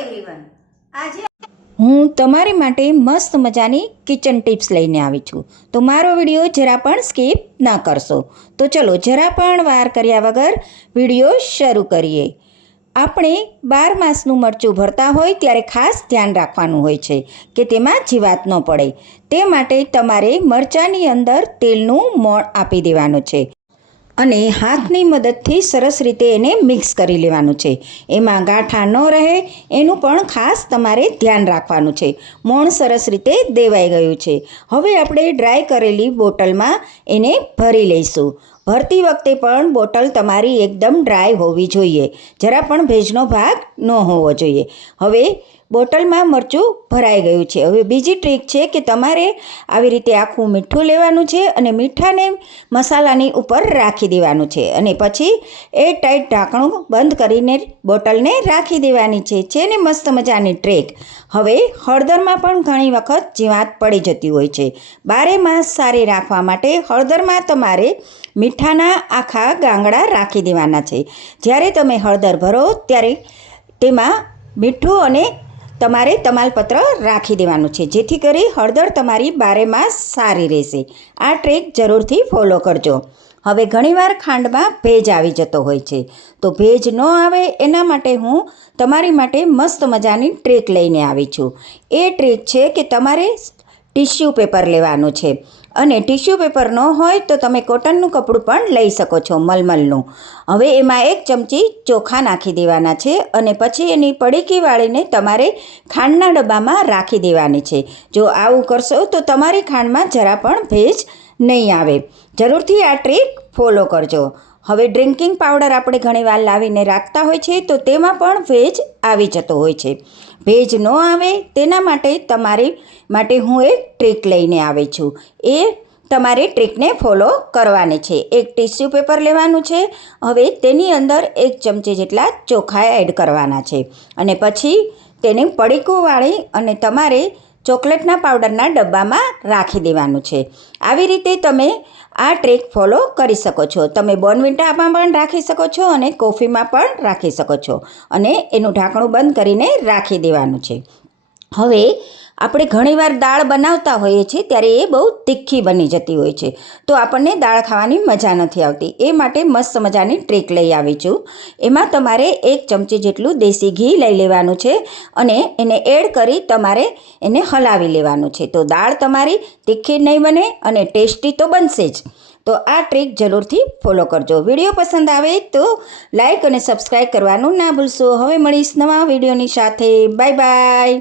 Everyone આજે હું તમારી માટે મસ્ત મજાની કિચન ટિપ્સ લઈને આવી છું. તો મારો વીડિયો જરા પણ સ્કીપ ન કરશો. તો ચલો જરા પણ વાર કર્યા વગર વીડિયો શરૂ કરીએ. આપણે બાર માસનું મરચું ભરતા હોય ત્યારે ખાસ ધ્યાન રાખવાનું હોય છે કે તેમાં જીવાત ન પડે. તે માટે તમારે મરચાંની અંદર તેલનું મોણ આપી દેવાનું છે. અને હાથની મદદથી સરસ રીતે એને મિક્સ કરી લેવાનું છે. એમાં ગાંઠા ન રહે, એનું પણ ખાસ તમારે ધ્યાન રાખવાનું છે. મોણ સરસ રીતે દેવાઈ ગયું છે. હવે આપણે ડ્રાય કરેલી બોટલમાં એને ભરી લઈશું. ભરતી વખતે પણ બોટલ તમારી એકદમ ડ્રાય હોવી જોઈએ. જરા પણ ભેજનો ભાગ ન હોવો જોઈએ. હવે બોટલમાં મરચું ભરાઈ ગયું છે. હવે બીજી ટ્રીક છે કે તમારે આવી રીતે આખું મીઠું લેવાનું છે અને મીઠાને મસાલાની ઉપર રાખી દેવાનું છે. અને પછી એ ટાઈટ ઢાંકણું બંધ કરીને બોટલને રાખી દેવાની છે. છે ને મસ્ત મજાની ટ્રેક. હવે હળદરમાં પણ ઘણી વખત જીવાત પડી જતી હોય છે. બારે માસ સારી રાખવા માટે હળદરમાં તમારે મીઠાના આખા ગાંગડા રાખી દેવાના છે. જ્યારે તમે હળદર ભરો ત્યારે તેમાં મીઠું અને તમારે તમાલપત્ર રાખી દેવાનું છે. જેથી કરી હળદર તમારી બારેમાં સારી રહેશે. આ ટ્રીક જરૂરથી ફોલો કરજો. હવે ઘણીવાર ખાંડમાં ભેજ આવી જતો હોય છે. તો ભેજ ન આવે એના માટે હું તમારી માટે મસ્ત મજાની ટ્રીક લઈને આવી છું. એ ટ્રીક છે કે તમારે ટિશ્યુ પેપર લેવાનું છે. અને ટિશ્યુ પેપર ન હોય તો તમે કોટનનું કપડું પણ લઈ શકો છો મલમલનું. હવે એમાં એક ચમચી ચોખા નાખી દેવાના છે અને પછી એની પડીકી વાળીને તમારે ખાંડના ડબ્બામાં રાખી દેવાની છે. જો આવું કરશો તો તમારી ખાંડમાં જરા પણ ભેજ નહીં આવે. જરૂરથી આ ટ્રીક ફોલો કરજો. હવે ડ્રિંકિંગ પાવડર આપણે ઘણીવાર લાવીને રાખતા હોય છે, તો તેમાં પણ ભેજ આવી જતો હોય છે. ભેજ ન આવે તેના માટે તમારી માટે હું એક ટ્રીક લઈને આવી છું. એ તમારે ટ્રીકને ફોલો કરવાની છે. એક ટીસ્યુ પેપર લેવાનું છે. હવે તેની અંદર એક ચમચી જેટલા ચોખા એડ કરવાના છે. અને પછી તેને પડીકું વાળી અને તમારે ચોકલેટના પાવડરના ડબ્બામાં રાખી દેવાનું છે. આવી રીતે તમે આ ટ્રીક ફોલો કરી શકો છો. તમે બોર્નવિટામાં પણ રાખી શકો છો અને કોફીમાં પણ રાખી શકો છો. અને એનું ઢાંકણું બંધ કરીને રાખી દેવાનું છે. હવે આપણે ઘણીવાર દાળ બનાવતા હોઈએ છીએ ત્યારે એ બહુ તીખી બની જતી હોય છે. તો આપણને દાળ ખાવાની મજા નથી આવતી. એ માટે મસ્ત મજાની ટ્રીક લઈ આવી છું. એમાં તમારે એક ચમચી જેટલું દેશી ઘી લઈ લેવાનું છે અને એને એડ કરી તમારે એને હલાવી લેવાનું છે. તો દાળ તમારી તીખી નહીં બને અને ટેસ્ટી તો બનશે જ. તો આ ટ્રીક જરૂરથી ફોલો કરજો. વીડિયો પસંદ આવે તો લાઇક અને સબસ્ક્રાઈબ કરવાનું ના ભૂલશો. હવે મળીશ નવા વિડીયોની સાથે. Bye bye.